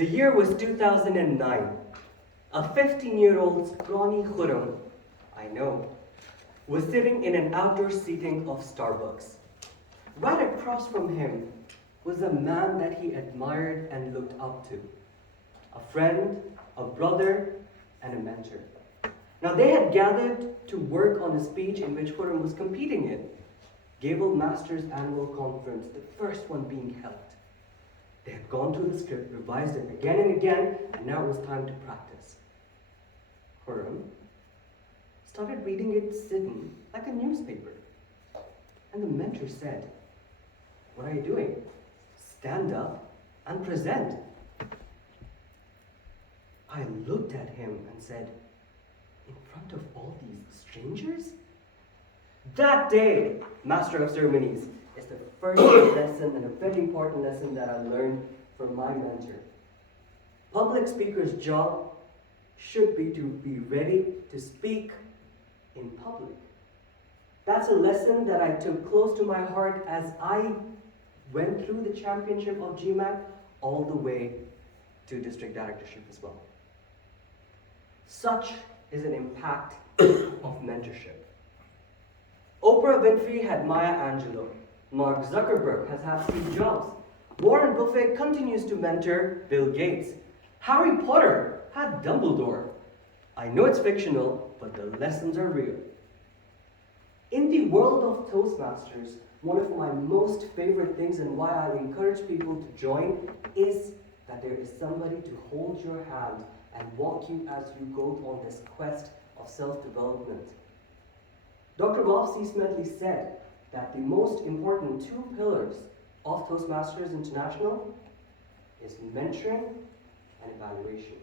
The year was 2009. A 15-year-old scrawny Khurram, I know, was sitting in an outdoor seating of Starbucks. Right across from him was a man that he admired and looked up to. A friend, a brother, and a mentor. Now they had gathered to work on a speech in which Khurram was competing in. Gable Masters Annual Conference, the first one being held. They had gone through the script, revised it again and again, and now it was time to practice. Khurram started reading it sitting like a newspaper. And the mentor said, "What are you doing? Stand up and present." I looked at him and said, "In front of all these strangers?" That day, Master of Ceremonies, is the first lesson and a very important lesson that I learned from my mentor. Public speaker's job should be to be ready to speak in public. That's a lesson that I took close to my heart as I went through the championship of GMAC all the way to district directorship as well. Such is an impact of mentorship. Oprah Winfrey had Maya Angelou. Mark Zuckerberg has had Steve Jobs. Warren Buffett continues to mentor Bill Gates. Harry Potter had Dumbledore. I know it's fictional, but the lessons are real. In the world of Toastmasters, one of my most favorite things and why I encourage people to join is that there is somebody to hold your hand and walk you as you go on this quest of self-development. Dr. Bob C. Smedley said that the most important two pillars of Toastmasters International is mentoring and evaluation.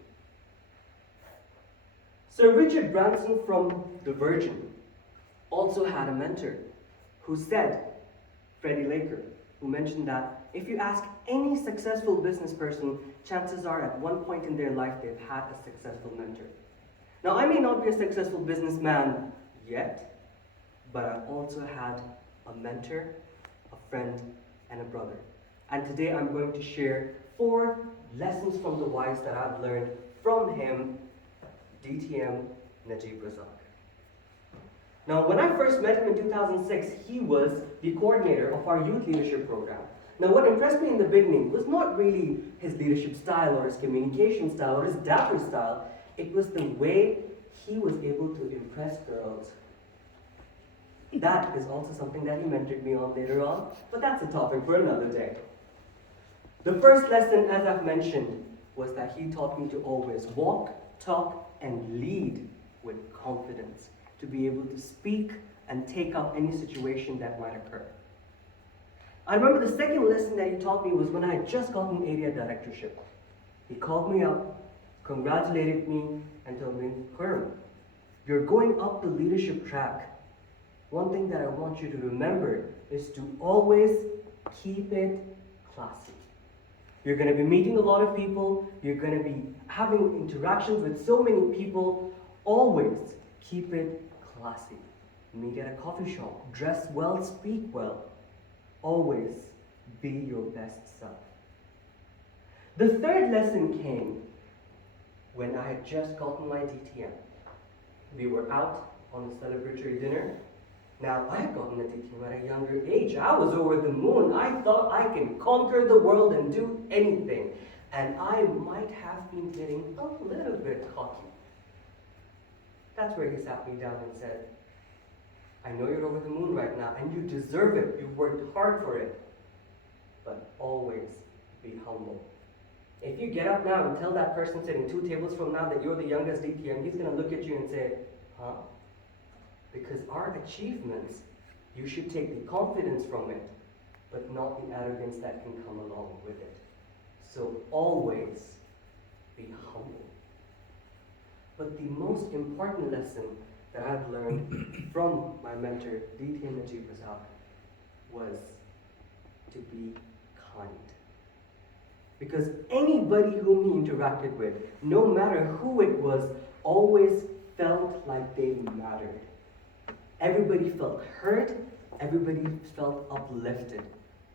Sir Richard Branson from The Virgin also had a mentor who said, Freddie Laker, who mentioned that if you ask any successful business person, chances are at one point in their life they've had a successful mentor. Now, I may not be a successful businessman yet, but I also had a mentor, a friend, and a brother. And today I'm going to share 4 lessons from the wise that I've learned from him, DTM Najib Razak. Now, when I first met him in 2006, he was the coordinator of our youth leadership program. Now, what impressed me in the beginning was not really his leadership style or his communication style or his dapper style. It was the way he was able to impress girls. That is also something that he mentored me on later on, but that's a topic for another day. The first lesson, as I've mentioned, was that he taught me to always walk, talk, and lead with confidence, to be able to speak and take up any situation that might occur. I remember the second lesson that he taught me was when I had just gotten area directorship. He called me up, congratulated me, and told me, "Khurram, you're going up the leadership track. One thing that I want you to remember is to always keep it classy. You're going to be meeting a lot of people. You're going to be having interactions with so many people. Always keep it classy. Meet at a coffee shop. Dress well, speak well. Always be your best self." The third lesson came when I had just gotten my DTM. We were out on a celebratory dinner. Now, I had gotten a DTM at a younger age. I was over the moon. I thought I can conquer the world and do anything. And I might have been getting a little bit cocky. That's where he sat me down and said, "I know you're over the moon right now, and you deserve it. You've worked hard for it. But always be humble. If you get up now and tell that person sitting 2 tables from now that you're the youngest DTM, he's going to look at you and say, 'Huh?' Because our achievements, you should take the confidence from it, but not the arrogance that can come along with it. So always be humble." But the most important lesson that I've learned from my mentor, DTM Najib Razak, was to be kind. Because anybody whom he interacted with, no matter who it was, always felt like they mattered. Everybody felt heard, everybody felt uplifted.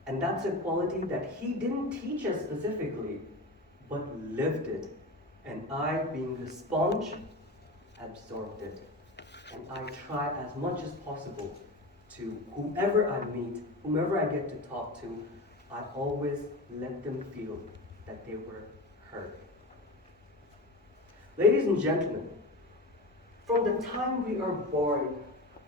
And that's a quality that he didn't teach us specifically, but lived it. And I, being the sponge, absorbed it. And I try as much as possible to whomever I meet, whomever I get to talk to, I always let them feel that they were heard. Ladies and gentlemen, from the time we are born,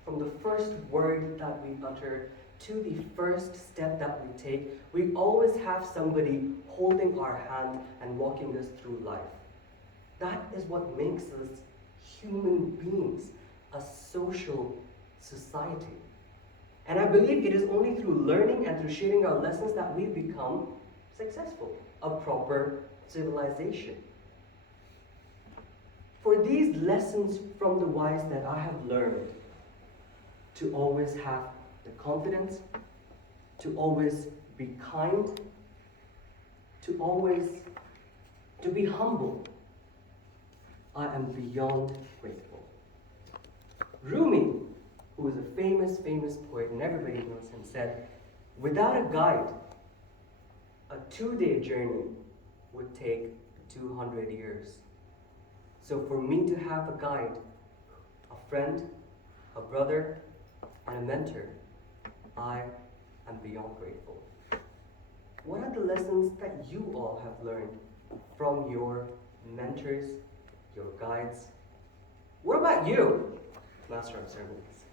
from the first word that we utter to the first step that we take, we always have somebody holding our hand and walking us through life. That is what makes us human beings, a social society. And I believe it is only through learning and through sharing our lessons that we become successful, a proper civilization. For these lessons from the wise that I have learned, to always have the confidence, to always be kind, to be humble, I am beyond grateful. Rumi, who is a famous poet and everybody knows him, said, without a guide, a 2-day journey would take 200 years. So for me to have a guide, a friend, a brother, and a mentor, I am beyond grateful. What are the lessons that you all have learned from your mentors, your guides? What about you, Master of Ceremonies?